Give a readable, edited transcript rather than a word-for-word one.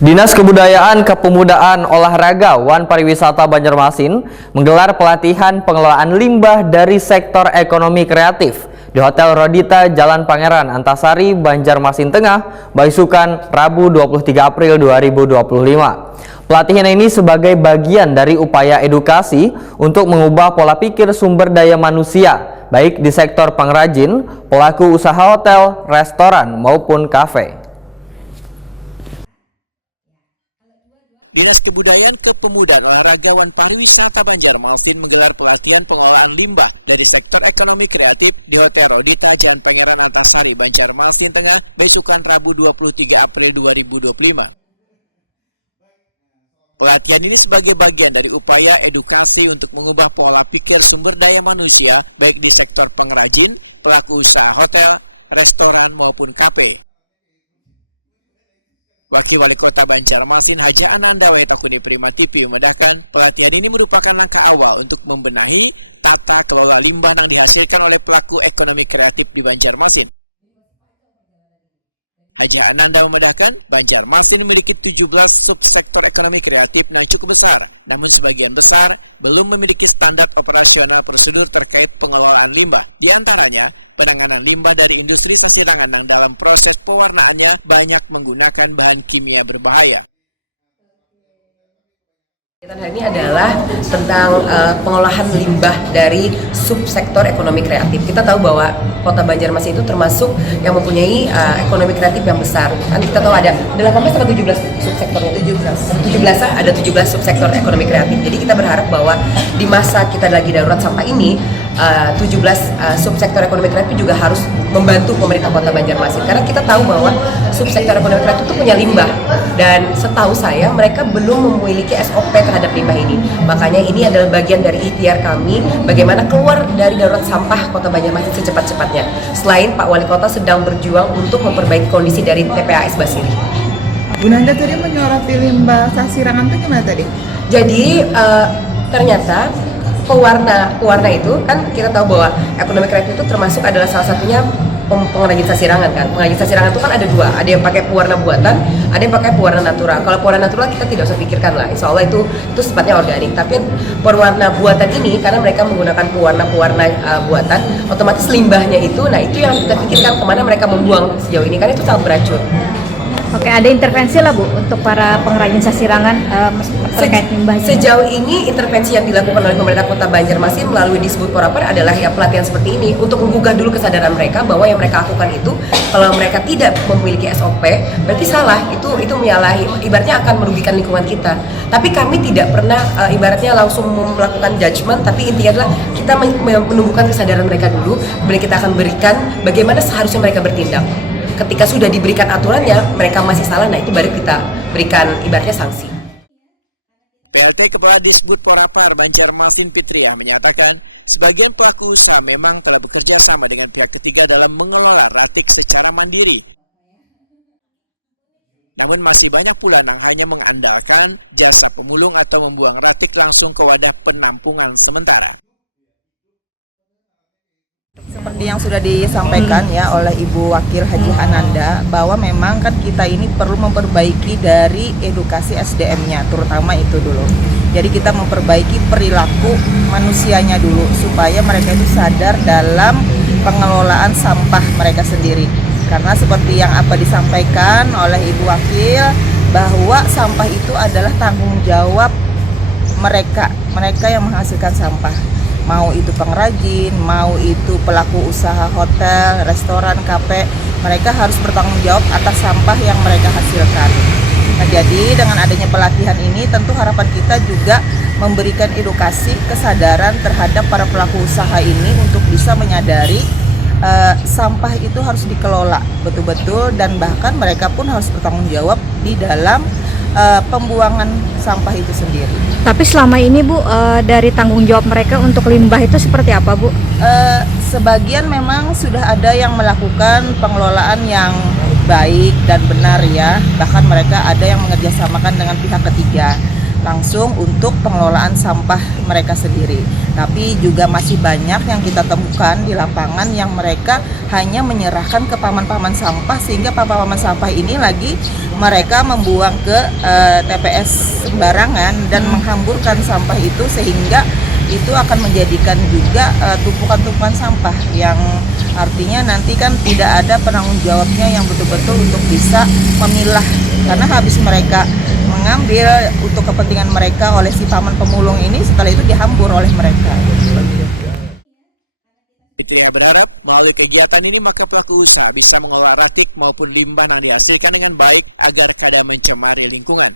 Dinas Kebudayaan, Kepemudaan, Olahraga, Wan Pariwisata Banjarmasin menggelar pelatihan pengelolaan limbah dari sektor ekonomi kreatif di Hotel Rodita, Jalan Pangeran, Antasari, Banjarmasin Tengah, Baisukan, Rabu 23 April 2025. Pelatihan ini sebagai bagian dari upaya edukasi untuk mengubah pola pikir sumber daya manusia, baik di sektor pengrajin, pelaku usaha hotel, restoran, maupun kafe. Dinas Kebudayaan, Kepemudaan, Olahraga, Wan Pariwisata Banjarmasin menggelar pelatihan pengelolaan limbah dari sektor ekonomi kreatif di Hotel Rodita, Jalan Pangeran Antasari, Banjarmasin Tengah, Besukan Rabu 23 April 2025. Pelatihan ini sebagai bagian dari upaya edukasi untuk mengubah pola pikir sumber daya manusia, baik di sektor pengrajin, pelaku usaha hotel, restoran, maupun kafe. Wakil Wali Kota Banjarmasin Haji Ananda Wahitakuni Prima TV memedahkan pelatihan ini merupakan langkah awal untuk membenahi tata kelola limbah yang dihasilkan oleh pelaku ekonomi kreatif di Banjarmasin. Haji Ananda memedahkan Banjarmasin memiliki 17 subsektor ekonomi kreatif yang cukup besar, namun sebagian besar belum memiliki standar operasional prosedur terkait pengelolaan limbah. Di antaranya, penanganan limbah dari industri sasirangan yang dalam proses pewarnaannya banyak menggunakan bahan kimia berbahaya. Hari ini adalah tentang pengolahan limbah dari subsektor ekonomi kreatif. Kita tahu bahwa Kota Banjarmasin itu termasuk yang mempunyai ekonomi kreatif yang besar. Kan kita tahu ada 18 atau 17 subsektor, 17 ada 17 subsektor ekonomi kreatif. Jadi kita berharap bahwa di masa kita lagi darurat sampah ini 17 subsektor ekonomi kreatif juga harus membantu pemerintah Kota Banjarmasin, karena kita tahu bahwa subsektor ekonomi kreatif itu punya limbah, dan setahu saya mereka belum memiliki SOP terhadap limbah ini. Makanya ini adalah bagian dari ikhtiar kami bagaimana keluar dari darurat sampah Kota Banjarmasin secepat-cepatnya. Selain Pak Wali Kota sedang berjuang untuk memperbaiki kondisi dari TPAS Basiri. Bu Nanda tadi menyoroti limbah sasirangan itu gimana tadi? Jadi ternyata pewarna itu kan kita tahu bahwa ekonomi kreatif itu termasuk adalah salah satunya pengrajin sasirangan kan. Pengrajin sasirangan itu kan ada dua, ada yang pakai pewarna buatan, ada yang pakai pewarna natural. Kalau pewarna natural kita tidak usah pikirkan lah, insya Allah itu sifatnya organik. Tapi pewarna buatan ini karena mereka menggunakan pewarna buatan, otomatis limbahnya itu, nah itu yang kita pikirkan kemana mereka membuang sejauh ini, karena itu sangat beracun. Oke, ada intervensi lah Bu untuk para pengrajin sasirangan terkait limbah. Sejauh ini intervensi yang dilakukan oleh pemerintah Kota Banjarmasin melalui Disbud Porapar adalah ya pelatihan seperti ini untuk menggugah dulu kesadaran mereka bahwa yang mereka lakukan itu kalau mereka tidak memiliki SOP berarti salah, itu menyalahi, ibaratnya akan merugikan lingkungan kita. Tapi kami tidak pernah ibaratnya langsung melakukan judgement, tapi intinya adalah kita menumbuhkan kesadaran mereka dulu, kemudian kita akan berikan bagaimana seharusnya mereka bertindak. Ketika sudah diberikan aturannya, mereka masih salah, nah itu baru kita berikan ibaratnya sanksi. PLT Kepala Disbud Porapar Banjarmasin Fitriah menyatakan, sebagian pelaku usaha memang telah bekerja sama dengan pihak ketiga dalam mengelola ratik secara mandiri. Namun masih banyak pula yang hanya mengandalkan jasa pemulung atau membuang ratik langsung ke wadah penampungan sementara. Seperti yang sudah disampaikan ya oleh Ibu Wakil Haji Ananda, bahwa memang kan kita ini perlu memperbaiki dari edukasi SDM-nya, terutama itu dulu. Jadi kita memperbaiki perilaku manusianya dulu supaya mereka itu sadar dalam pengelolaan sampah mereka sendiri. Karena seperti yang apa disampaikan oleh Ibu Wakil, bahwa sampah itu adalah tanggung jawab mereka yang menghasilkan sampah. Mau itu pengrajin, mau itu pelaku usaha hotel, restoran, kafe, mereka harus bertanggung jawab atas sampah yang mereka hasilkan. Nah, jadi dengan adanya pelatihan ini tentu harapan kita juga memberikan edukasi kesadaran terhadap para pelaku usaha ini untuk bisa menyadari sampah itu harus dikelola betul-betul, dan bahkan mereka pun harus bertanggung jawab di dalam pembuangan sampah itu sendiri. Tapi selama ini Bu, dari tanggung jawab mereka untuk limbah itu seperti apa Bu? Sebagian memang sudah ada yang melakukan pengelolaan yang baik dan benar ya. Bahkan mereka ada yang mengerjasamakan dengan pihak ketiga. langsung untuk pengelolaan sampah mereka sendiri. Tapi juga masih banyak yang kita temukan di lapangan yang mereka hanya menyerahkan ke paman-paman sampah, sehingga paman-paman sampah ini lagi mereka membuang ke TPS sembarangan dan menghamburkan sampah itu, sehingga itu akan menjadikan juga tumpukan-tumpukan sampah yang artinya nanti kan tidak ada penanggung jawabnya yang betul-betul untuk bisa memilah, karena habis mereka mengambil untuk kepentingan mereka oleh si paman pemulung ini, setelah itu dihambur oleh mereka. Fitria berharap melalui kegiatan ini maka pelaku usaha bisa mengolah ratik maupun limbah yang dihasilkan dengan baik agar kada mencemari lingkungan.